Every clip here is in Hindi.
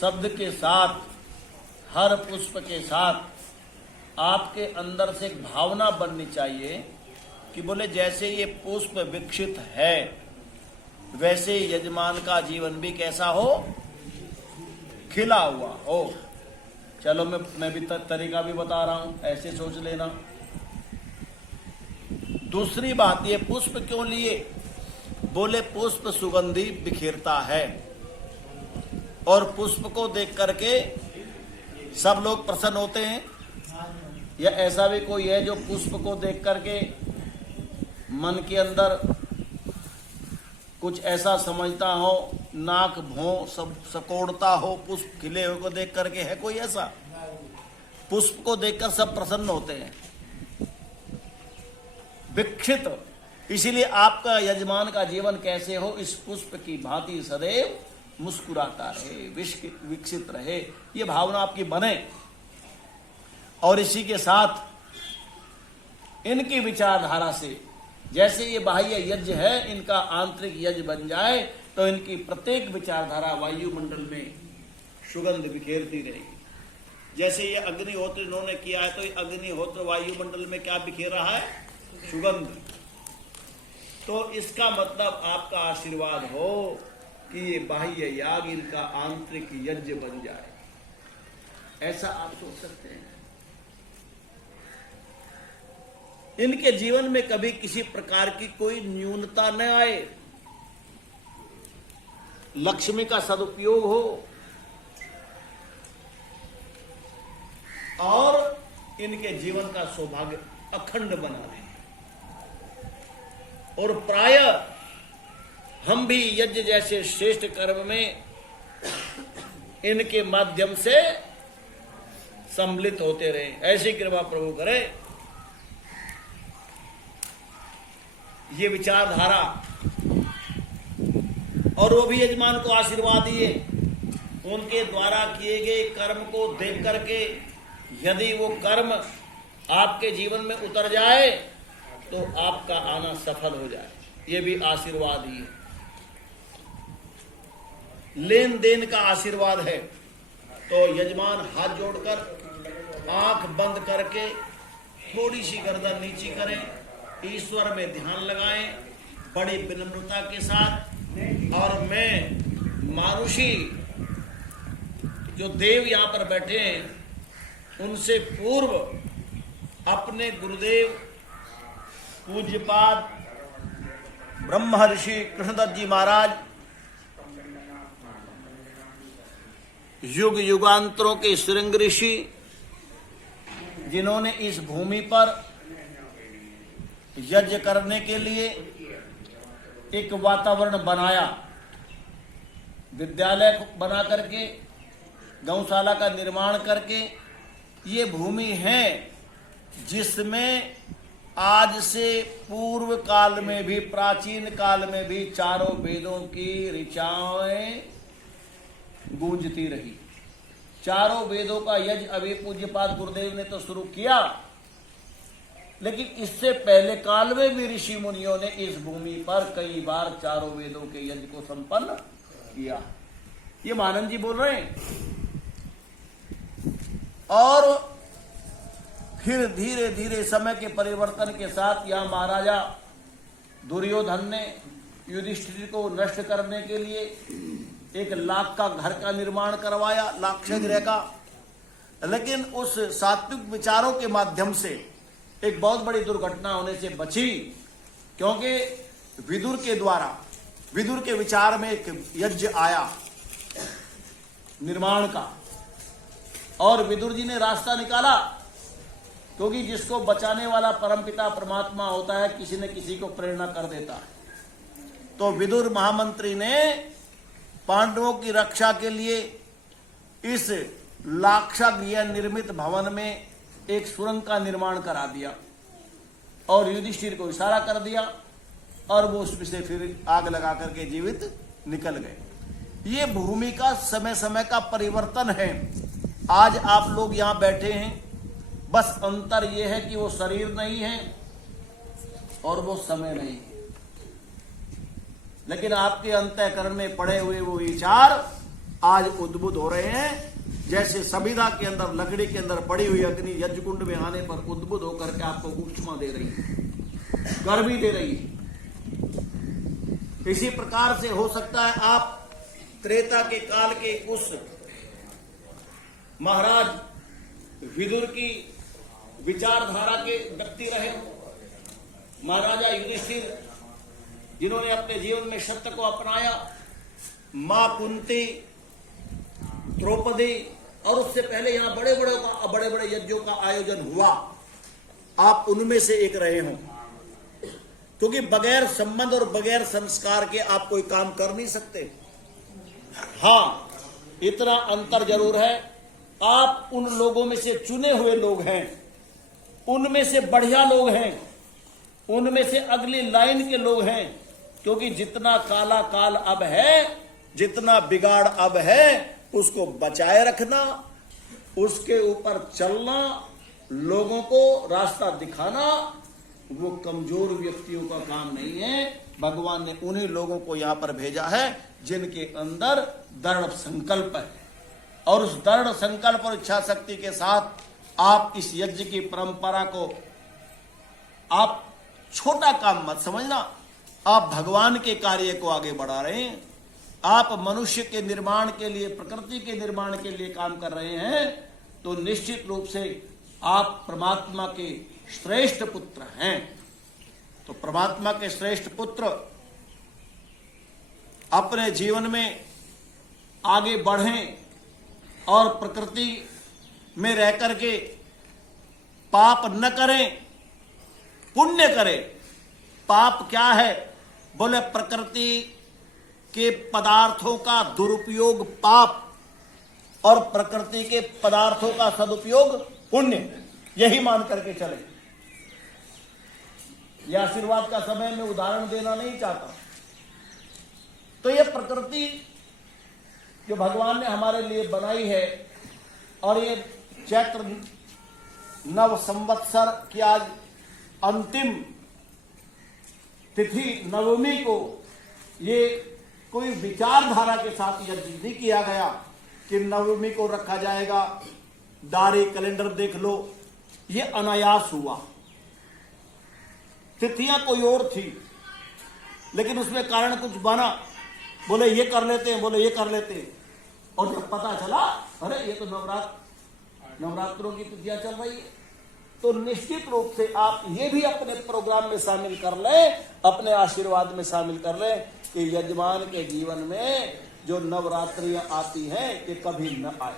शब्द के साथ, हर पुष्प के साथ आपके अंदर से एक भावना बननी चाहिए कि बोले जैसे ये पुष्प विकसित है वैसे यजमान का जीवन भी कैसा हो, खिला हुआ हो। चलो मैं भी तरीका भी बता रहा हूं, ऐसे सोच लेना। दूसरी बात, ये पुष्प क्यों लिए? बोले पुष्प सुगंधि बिखेरता है और पुष्प को देख करके सब लोग प्रसन्न होते हैं। या ऐसा भी कोई है जो पुष्प को देख करके मन के अंदर कुछ ऐसा समझता हो, नाक भौं सब सकोड़ता हो पुष्प खिले हुए को देख करके? है कोई ऐसा? पुष्प को देखकर सब प्रसन्न होते हैं, विकसित। इसीलिए आपका यजमान का जीवन कैसे हो, इस पुष्प की भांति सदैव मुस्कुराता रहे, विकसित रहे, ये भावना आपकी बने। और इसी के साथ इनकी विचारधारा से जैसे ये बाह्य यज्ञ है, इनका आंतरिक यज्ञ बन जाए तो इनकी प्रत्येक विचारधारा वायुमंडल में सुगंध बिखेरती रहेगी। जैसे ये अग्निहोत्र इन्होंने किया है तो ये अग्निहोत्र वायुमंडल में क्या बिखेर रहा है? सुगंध। तो इसका मतलब आपका आशीर्वाद हो कि ये बाह्य याग इनका आंतरिक यज्ञ बन जाए, ऐसा आप सोच सकते हैं। इनके जीवन में कभी किसी प्रकार की कोई न्यूनता न आए, लक्ष्मी का सदुपयोग हो और इनके जीवन का सौभाग्य अखंड बना रहे। और प्रायः हम भी यज्ञ जैसे श्रेष्ठ कर्म में इनके माध्यम से सम्मिलित होते रहे, ऐसी कृपा प्रभु करे। ये विचारधारा, और वो भी यजमान को आशीर्वाद दिए। उनके द्वारा किए गए कर्म को देख करके यदि वो कर्म आपके जीवन में उतर जाए तो आपका आना सफल हो जाए, ये भी आशीर्वाद ही है। लेन देन का आशीर्वाद है। तो यजमान हाथ जोड़कर आंख बंद करके थोड़ी सी गर्दन नीची करें, ईश्वर में ध्यान लगाएं बड़ी विनम्रता के साथ। और मैं मानुषी जो देव यहाँ पर बैठे हैं उनसे पूर्व अपने गुरुदेव पूज्यपाद ब्रह्मर्षि कृष्णदत्त जी महाराज, युग युगांतरों के श्रृंग ऋषि, जिन्होंने इस भूमि पर यज्ञ करने के लिए एक वातावरण बनाया, विद्यालय बना करके, गौशाला का निर्माण करके, ये भूमि है जिसमें आज से पूर्व काल में भी, प्राचीन काल में भी चारों वेदों की ऋचाएं गूंजती रही। चारों वेदों का यज्ञ अभी पूज्यपाद गुरुदेव ने तो शुरू किया, लेकिन इससे पहले काल में भी ऋषि मुनियों ने इस भूमि पर कई बार चारों वेदों के यज्ञ को संपन्न किया। ये मानंद जी बोल रहे हैं। और फिर धीरे धीरे समय के परिवर्तन के साथ यह महाराजा दुर्योधन ने युधिष्ठिर को नष्ट करने के लिए एक लाख का घर का निर्माण करवाया, लाक्षागृह का। लेकिन उस सात्विक विचारों के माध्यम से एक बहुत बड़ी दुर्घटना होने से बची, क्योंकि विदुर के द्वारा, विदुर के विचार में एक यज्ञ आया निर्माण का, और विदुर जी ने रास्ता निकाला, क्योंकि जिसको बचाने वाला परमपिता परमात्मा होता है, किसी न किसी को प्रेरणा कर देता है। तो विदुर महामंत्री ने पांडवों की रक्षा के लिए इस लाक्षागृह निर्मित भवन में एक सुरंग का निर्माण करा दिया और युधिष्ठिर को इशारा कर दिया, और वो उसमें से फिर आग लगा करके जीवित निकल गए। ये भूमि का समय समय का परिवर्तन है। आज आप लोग यहां बैठे हैं, बस अंतर यह है कि वो शरीर नहीं है और वो समय नहीं है, लेकिन आपके अंतःकरण में पड़े हुए वो विचार आज उद्बुद्ध हो रहे हैं। जैसे सविधा के अंदर लकड़ी के अंदर पड़ी हुई अग्नि यज्ञ कुंड में आने पर उद्बुद्ध होकर के आपको ऊष्मा दे रही है, गर्मी दे रही है। इसी प्रकार से हो सकता है आप त्रेता के काल के उस महाराज विदुर की विचारधारा के व्यक्ति रहे, महाराजा युधिष्ठिर जिन्होंने अपने जीवन में सत्य को अपनाया, मां कुंती, द्रौपदी, और उससे पहले यहां बड़े बड़े यज्ञों का आयोजन हुआ, आप उनमें से एक रहे हो। क्योंकि बगैर संबंध और बगैर संस्कार के आप कोई काम कर नहीं सकते। हां, इतना अंतर जरूर है, आप उन लोगों में से चुने हुए लोग हैं, उनमें से बढ़िया लोग हैं, उनमें से अगली लाइन के लोग हैं। क्योंकि जितना काला काल अब है, जितना बिगाड़ अब है, उसको बचाए रखना, उसके ऊपर चलना, लोगों को रास्ता दिखाना, वो कमजोर व्यक्तियों का काम नहीं है। भगवान ने उन्हीं लोगों को यहां पर भेजा है जिनके अंदर दृढ़ संकल्प है, और उस दृढ़ संकल्प और इच्छा शक्ति के साथ आप इस यज्ञ की परंपरा को, आप छोटा काम मत समझना, आप भगवान के कार्य को आगे बढ़ा रहे हैं। आप मनुष्य के निर्माण के लिए, प्रकृति के निर्माण के लिए काम कर रहे हैं, तो निश्चित रूप से आप परमात्मा के श्रेष्ठ पुत्र हैं। तो परमात्मा के श्रेष्ठ पुत्र अपने जीवन में आगे बढ़ें और प्रकृति में रह करके पाप न करें, पुण्य करें। पाप क्या है? बोले प्रकृति के पदार्थों का दुरुपयोग पाप, और प्रकृति के पदार्थों का सदुपयोग पुण्य, यही मान करके चले। यह आशीर्वाद का समय में उदाहरण देना नहीं चाहता। तो यह प्रकृति जो भगवान ने हमारे लिए बनाई है, और ये चैत्र नव संवत्सर की आज अंतिम तिथि नवमी को, ये कोई विचारधारा के साथ यह नहीं किया गया कि नवमी को रखा जाएगा, डायरी कैलेंडर देख लो, ये अनायास हुआ। तिथियां कोई और थी, लेकिन उसमें कारण कुछ बना, बोले ये कर लेते हैं, बोले ये कर लेते हैं, और जब पता चला अरे ये तो नवरात्रों की तिथियां चल रही है, तो निश्चित रूप से आप ये भी अपने प्रोग्राम में शामिल कर लें, अपने आशीर्वाद में शामिल कर लें कि यजमान के जीवन में जो नवरात्रियां आती हैं ये कभी न आए।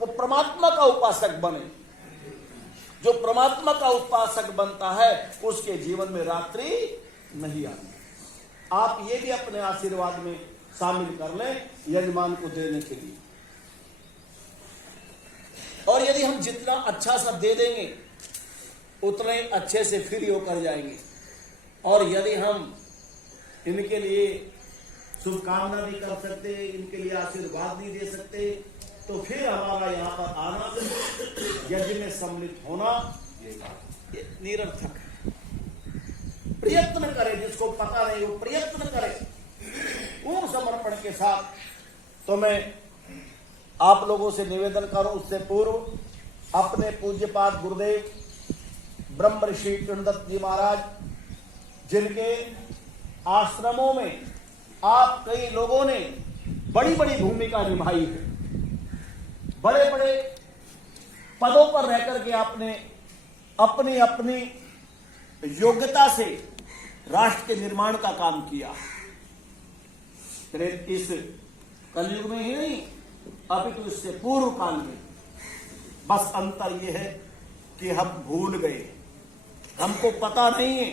वो परमात्मा का उपासक बने। जो परमात्मा का उपासक बनता है उसके जीवन में रात्रि नहीं आती। आप ये भी अपने आशीर्वाद में शामिल कर लें यजमान को देने के लिए। और यदि हम जितना अच्छा सा दे देंगे उतने अच्छे से फ्री होकर जाएंगे। और यदि हम इनके लिए शुभकामना भी कर सकते, इनके लिए आशीर्वाद भी दे सकते, तो फिर हमारा यहाँ पर आना, यज्ञ में सम्मिलित होना ये निरर्थक है। प्रयत्न करें, जिसको पता नहीं वो प्रयत्न करें पूर्ण समर्पण के साथ। तो मैं आप लोगों से निवेदन करूं, उससे पूर्व अपने पूज्यपाद गुरुदेव ब्रह्म ऋषि चुंडदत्त जी महाराज, जिनके आश्रमों में आप कई लोगों ने बड़ी बड़ी भूमिका निभाई है, बड़े बड़े पदों पर रहकर के आपने अपनी अपनी योग्यता से राष्ट्र के निर्माण का काम किया। इस कलयुग में ही नहीं, अपितु इससे पूर्व काल में। बस अंतर यह है कि हम भूल गए, हमको पता नहीं है,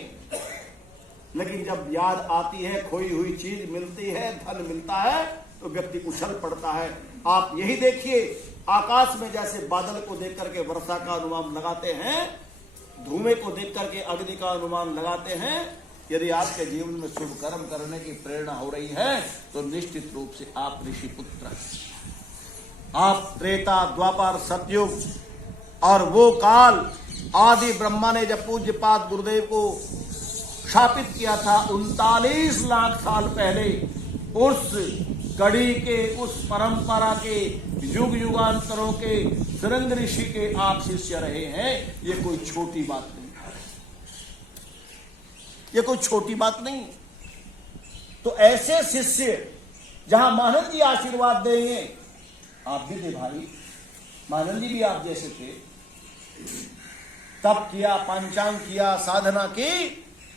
लेकिन जब याद आती है, खोई हुई चीज मिलती है, धन मिलता है, तो व्यक्ति उछल पड़ता है। आप यही देखिए, आकाश में जैसे बादल को देख करके वर्षा का अनुमान लगाते हैं, धुएं को देख करके अग्नि का अनुमान लगाते हैं। यदि आपके जीवन में शुभ कर्म करने की प्रेरणा हो रही है तो निश्चित रूप से आप ऋषि पुत्र हैं। आप त्रेता, द्वापर, सतयुग और वो काल आदि ब्रह्मा ने जब पूज्यपाद गुरुदेव को शापित किया था 39 लाख साल पहले, उस कड़ी के उस परंपरा के युग युगांतरों के सुरंग ऋषि के आप शिष्य रहे हैं, ये कोई छोटी बात नहीं है, ये कोई छोटी बात नहीं। तो ऐसे शिष्य जहां महानंद जी आशीर्वाद देंगे, आप भी थे भाई, महानंद जी भी आप जैसे थे, तप किया, पंचांग किया, साधना की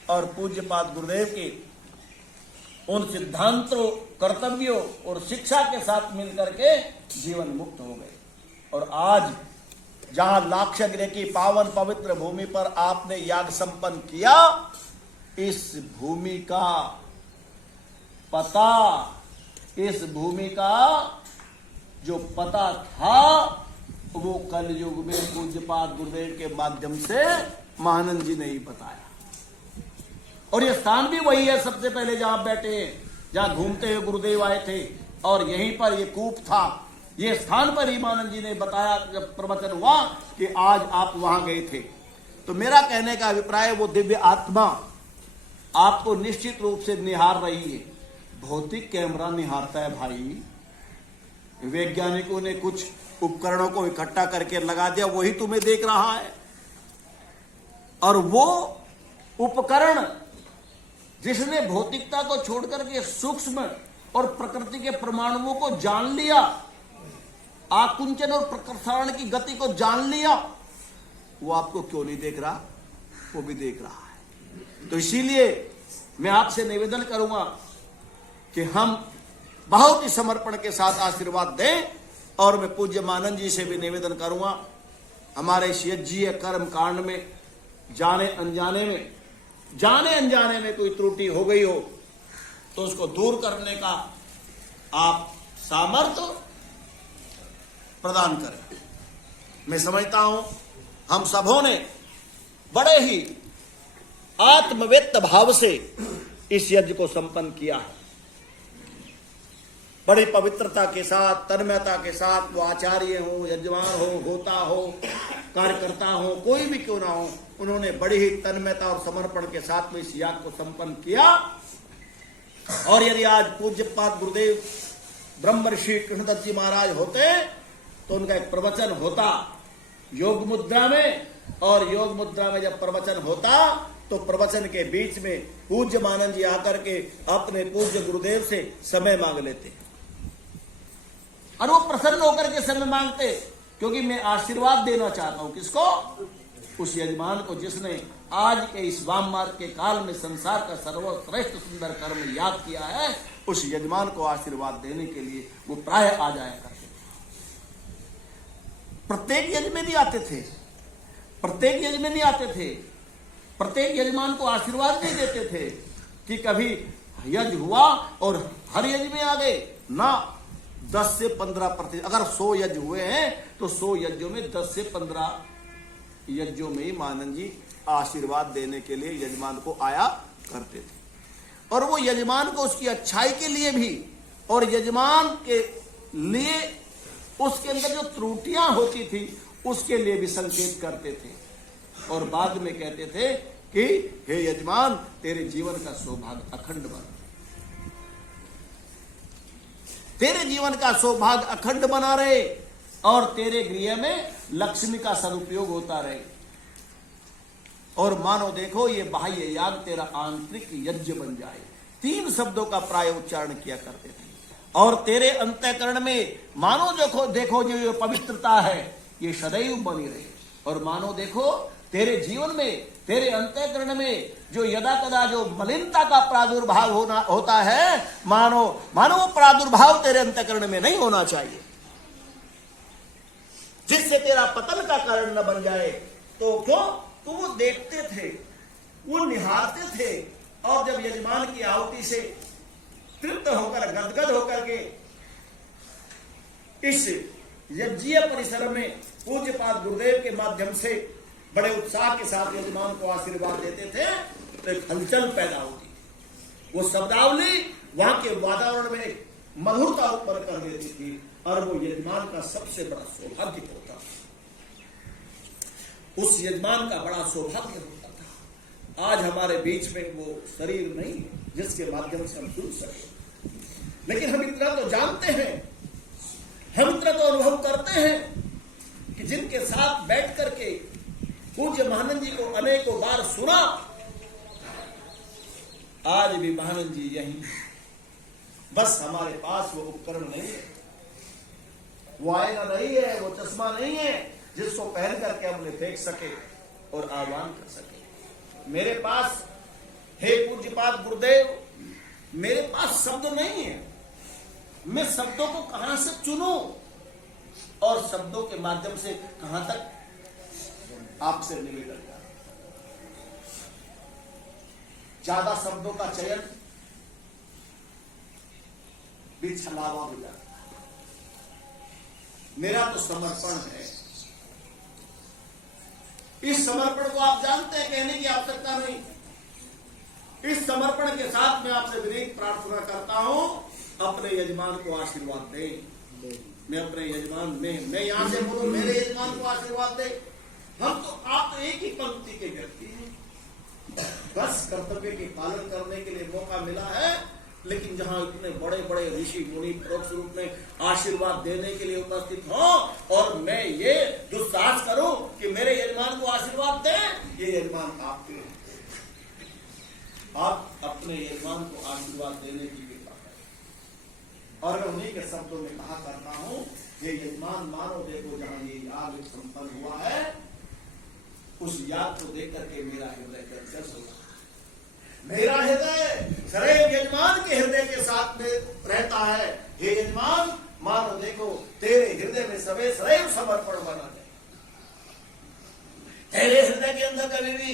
और पूज्यपाद गुरुदेव के उन सिद्धांतों, कर्तव्यों और शिक्षा के साथ मिलकर के जीवन मुक्त हो गए। और आज जहां लाक्षागृह की पावन पवित्र भूमि पर आपने याग संपन्न किया, इस भूमि का पता, इस भूमि का जो पता था वो कलयुग में पूज्यपाद गुरुदेव के माध्यम से महानंद जी ने ही बताया। और ये स्थान भी वही है, सबसे पहले जहां बैठे हैं, जहां घूमते हुए गुरुदेव आए थे, और यहीं पर ये कूप था, ये स्थान पर ही महानंद जी ने बताया जब प्रवचन हुआ कि आज आप वहां गए थे। तो मेरा कहने का अभिप्राय, वो दिव्य आत्मा आपको निश्चित रूप से निहार रही है। भौतिक कैमरा निहारता है भाई, वैज्ञानिकों ने कुछ उपकरणों को इकट्ठा करके लगा दिया, वही तुम्हें देख रहा है। और वो उपकरण जिसने भौतिकता को छोड़कर के सूक्ष्म और प्रकृति के परमाणुओं को जान लिया, आकुंचन और प्रसारण की गति को जान लिया, वो आपको क्यों नहीं देख रहा? वो भी देख रहा है। तो इसीलिए मैं आपसे निवेदन करूंगा कि हम बहुत ही समर्पण के साथ आशीर्वाद दें। और मैं पूज्य महानंद जी से भी निवेदन करूंगा, हमारे इस यज्ञीय कर्म कांड में जाने अनजाने में कोई त्रुटि हो गई हो तो उसको दूर करने का आप सामर्थ्य प्रदान करें। मैं समझता हूं हम सबों ने बड़े ही आत्मवेत्त भाव से इस यज्ञ को संपन्न किया है, बड़ी पवित्रता के साथ, तन्मयता के साथ। वो आचार्य हो, यजमान हो, होता हो, कार्यकर्ता हो, कोई भी क्यों ना हो, उन्होंने बड़ी ही तन्मयता और समर्पण के साथ में इस याग को संपन्न किया। और यदि आज पूज्यपाद गुरुदेव ब्रह्मर्षि कृष्णदत्त जी महाराज होते तो उनका एक प्रवचन होता योग मुद्रा में, और योग मुद्रा में जब प्रवचन होता तो प्रवचन के बीच में पूज्य महानंद जी आकर के अपने पूज्य गुरुदेव से समय मांग लेते, और वो प्रसन्न होकर के समय मांगते, क्योंकि मैं आशीर्वाद देना चाहता हूं किसको? उस यजमान को जिसने आज के इस वाम मार्ग के काल में संसार का सर्वश्रेष्ठ सुंदर कर्म याद किया है। उस यजमान को आशीर्वाद देने के लिए वो प्राय आ जाया करते थे। प्रत्येक यज्ञ में नहीं आते थे, प्रत्येक यज्ञ में नहीं आते थे, प्रत्येक यजमान को आशीर्वाद नहीं देते थे कि कभी यज्ञ हुआ और हर यज्ञ में आ गए ना। 10 से 15%, अगर 100 यज्ञ हुए हैं तो 100 यज्ञों में 10 से 15 यज्ञों में ही महानंद जी आशीर्वाद देने के लिए यजमान को आया करते थे। और वो यजमान को उसकी अच्छाई के लिए भी, और यजमान के लिए उसके अंदर जो त्रुटियां होती थी उसके लिए भी संकेत करते थे, और बाद में कहते थे कि हे यजमान, तेरे जीवन का सौभाग्य अखंड बना, तेरे जीवन का सौभाग्य अखंड बना रहे, और तेरे गृह में लक्ष्मी का सदुपयोग होता रहे। और मानो देखो ये बाह्य याग तेरा आंतरिक यज्ञ बन जाए। 3 शब्दों का प्राय उच्चारण किया करते थे। और तेरे अंतःकरण में मानो देखो जो पवित्रता है ये सदैव बनी रहे। और मानो देखो तेरे जीवन में, तेरे अंतःकरण में जो यदा कदा जो मलिनता का प्रादुर्भाव होता है, मानो वो प्रादुर्भाव तेरे अंतःकरण में नहीं होना चाहिए, जिससे तेरा पतन का कारण न बन जाए। तो क्यों? तो वो देखते थे, वो निहारते थे, और जब यजमान की आहुति से तृप्त होकर, गदगद होकर के इस यज्ञीय परिसर में पूज्यपाद गुरुदेव के माध्यम से बड़े उत्साह के साथ यजमान को आशीर्वाद देते थे, तो एक हलचल पैदा होती थी। वो शब्दावली वहां के वातावरण में मधुरता उत्पन्न कर देती थी, और वो यजमान का सबसे बड़ा सौभाग्य होता था। उस यजमान का बड़ा सौभाग्य होता था। आज हमारे बीच में वो शरीर नहीं है जिसके माध्यम से हम सुन सके। लेकिन हम इतना तो जानते हैं, हम इतना तो अनुभव करते हैं कि जिनके साथ बैठ करके पूज्य महानंद जी को अनेकों बार सुना, आज भी महानंद जी यही, बस हमारे पास वो उपकरण नहीं है, वो आईना नहीं है, वो चश्मा नहीं है जिसको पहन करके हम उन्हें देख सके और आह्वान कर सके। मेरे पास, हे पूज्यपाद गुरुदेव, मेरे पास शब्द नहीं है, मैं शब्दों को कहां से चुनूं और शब्दों के माध्यम से कहां तक आपसे निवेदन करूं। ज्यादा शब्दों का चयन भी छलावा हो जाता है। मेरा तो समर्पण है, इस समर्पण को आप जानते हैं, कहने की आवश्यकता नहीं। इस समर्पण के साथ मैं आपसे विनीत प्रार्थना करता हूं, अपने यजमान को आशीर्वाद दें। मैं अपने यजमान में, मैं यहां से बोलूं, मेरे यजमान को आशीर्वाद दे। हम तो, आप तो एक ही पंक्ति के व्यक्ति हैं, बस कर्तव्य के पालन करने के लिए मौका मिला है, लेकिन जहां इतने बड़े बड़े ऋषि मुनि परोक्ष रूप में आशीर्वाद देने के लिए उपस्थित हो और मैं ये दुस्साहस करूं कि मेरे यजमान को आशीर्वाद दें, ये यजमान आपके हैं। आप अपने यजमान को आशीर्वाद देने की कृपा करें। और मैं उन्हीं के शब्दों में कहा करता हूं, ये यजमान मानो देखो जहां ये याग संपन्न हुआ है, उस याग को देख करके मेरा हृदय गदगद हो रहा है। मेरा हृदय सदैव यजमान के हृदय के साथ में रहता है। हे यजमान, मानो देखो तेरे हृदय में सदैव समर्पण बना है। तेरे हृदय के अंदर कभी भी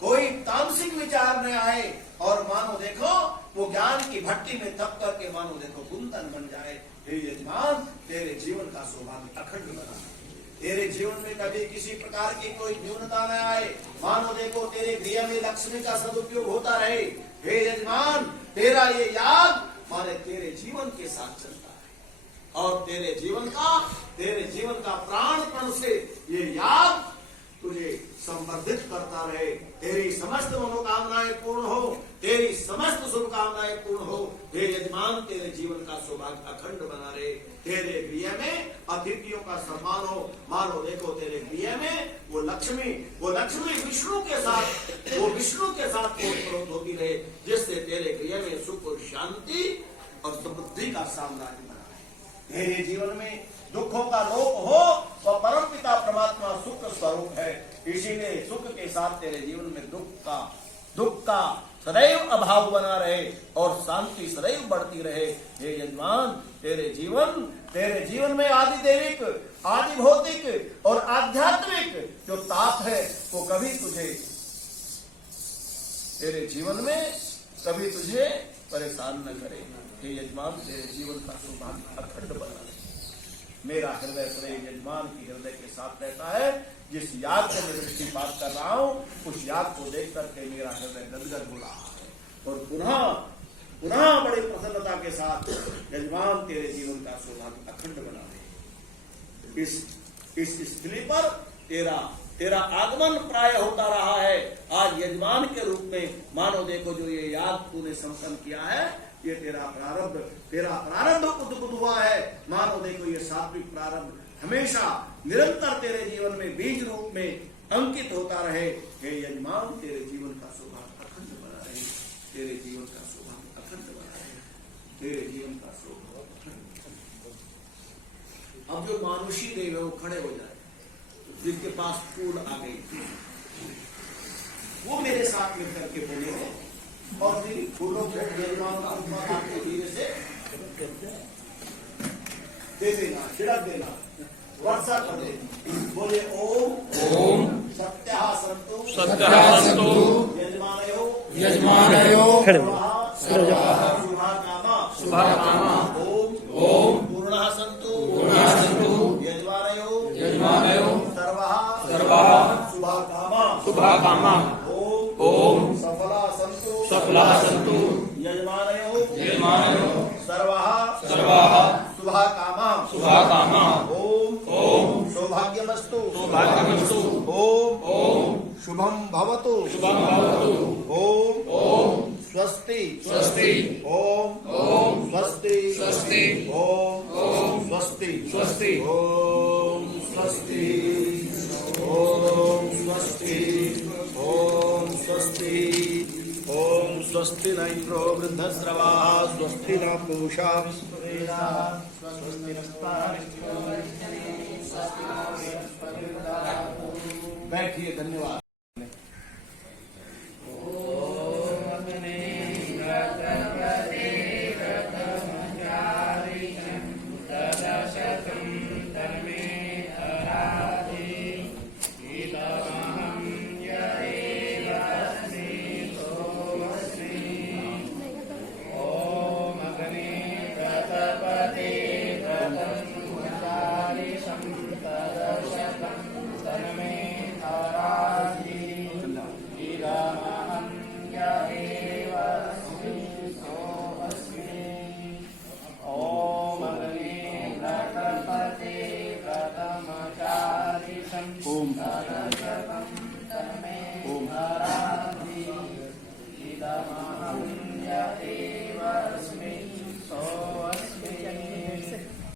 कोई तामसिक विचार न आए और मानो देखो वो ज्ञान की भट्टी में तप करके मानो देखो कुंदन बन जाए। हे यजमान, तेरे जीवन का सौभाग्य अखंड बना है। तेरे जीवन में कभी किसी प्रकार की कोई न्यूनता न आए। मानो देखो तेरे गृह में लक्ष्मी का सदुपयोग होता रहे। हे यजमान, तेरा ये याग माने तेरे जीवन के साथ चलता है और तेरे जीवन का प्राणपण से ये याग तुझे संवर्धित करता रहे। तेरी समस्त मनोकामनाएं पूर्ण हो, तेरी समस्त शुभकामनाएं पूर्ण हो। हे यजमान, तेरे जीवन का सौभाग्य अखंड बना रहे। तेरे गृह में अतिथियों का सम्मान हो। मानो देखो तेरे गृह में वो लक्ष्मी विष्णु के साथ होती रहे, जिससे तेरे गृह में सुख और शांति और समृद्धि का साम्राज्य बना रहे। तेरे जीवन में दुखों का लोप हो, वह परम पिता परमात्मा सुख स्वरूप है। इसीलिए सुख के साथ तेरे जीवन में दुख का सदैव अभाव बना रहे और शांति सदैव बढ़ती रहे। हे यजमान, तेरे जीवन में आदि दैविक, आदि भौतिक और आध्यात्मिक जो ताप है वो कभी तेरे जीवन में कभी तुझे परेशान न करे। हे यजमान, तेरे जीवन का सौभाग्य अखंड बना रहे। मेरा हृदय सदैव यजमान की हृदय के साथ रहता है। जिस याग से मैं दृष्टिपात कर रहा हूं, उस याग को देख करके मेरा हृदय गदगद हो रहा है और पुनः बड़ी प्रसन्नता के साथ यजमान तेरे जीवन का सौभाग्य अखंड बना दे। इस स्थली पर तेरा आगमन प्राय होता रहा है। आज यजमान के रूप में मानो देखो जो ये याग तूने संपन्न किया है, ये तेरा प्रारब्ध उद्भुत हुआ है। मानो देखो ये सात्विक प्रारब्ध हमेशा निरंतर तेरे जीवन में बीज रूप में अंकित होता रहे। हे यजमान, तेरे जीवन का सौभाग्य अखंड बना रहे। तेरे जीवन का सौभाग्य अखंड बना रहे। तेरे जीवन का सौभाग्य अखंड। अब जो मानुषी देव है वो खड़े हो जाए, जिनके पास फूल आ गई, वो मेरे साथ मिलकर के बोले और फूलों को धीरे से दे देना, छिड़क देना, वर्षा कर देना। बोले ओम सत्यः सन्तु यजमानयो शुभाकामा ओम पूर्णः सन्तु यजमानयो सर्वः शुभाकामा ओम सफला सन्तु यजमानयो सर्वः शुभाकामा ओम सौभाग्यमस्तु ओम शुभम भवतु ओम स्वस्ति स्वस्ति ओम ओम स्वस्ति स्वस्ति ओम ओम स्वस्ति स्वस्ति ओम स्वस्ति ओम स्वस्ति ओम स्वस्ति ओम स्वस्ति न इंद्रो वृद्धस्रवाः स्वस्ति न पूषा स्वस्ति बैठिए धन्यवाद ओम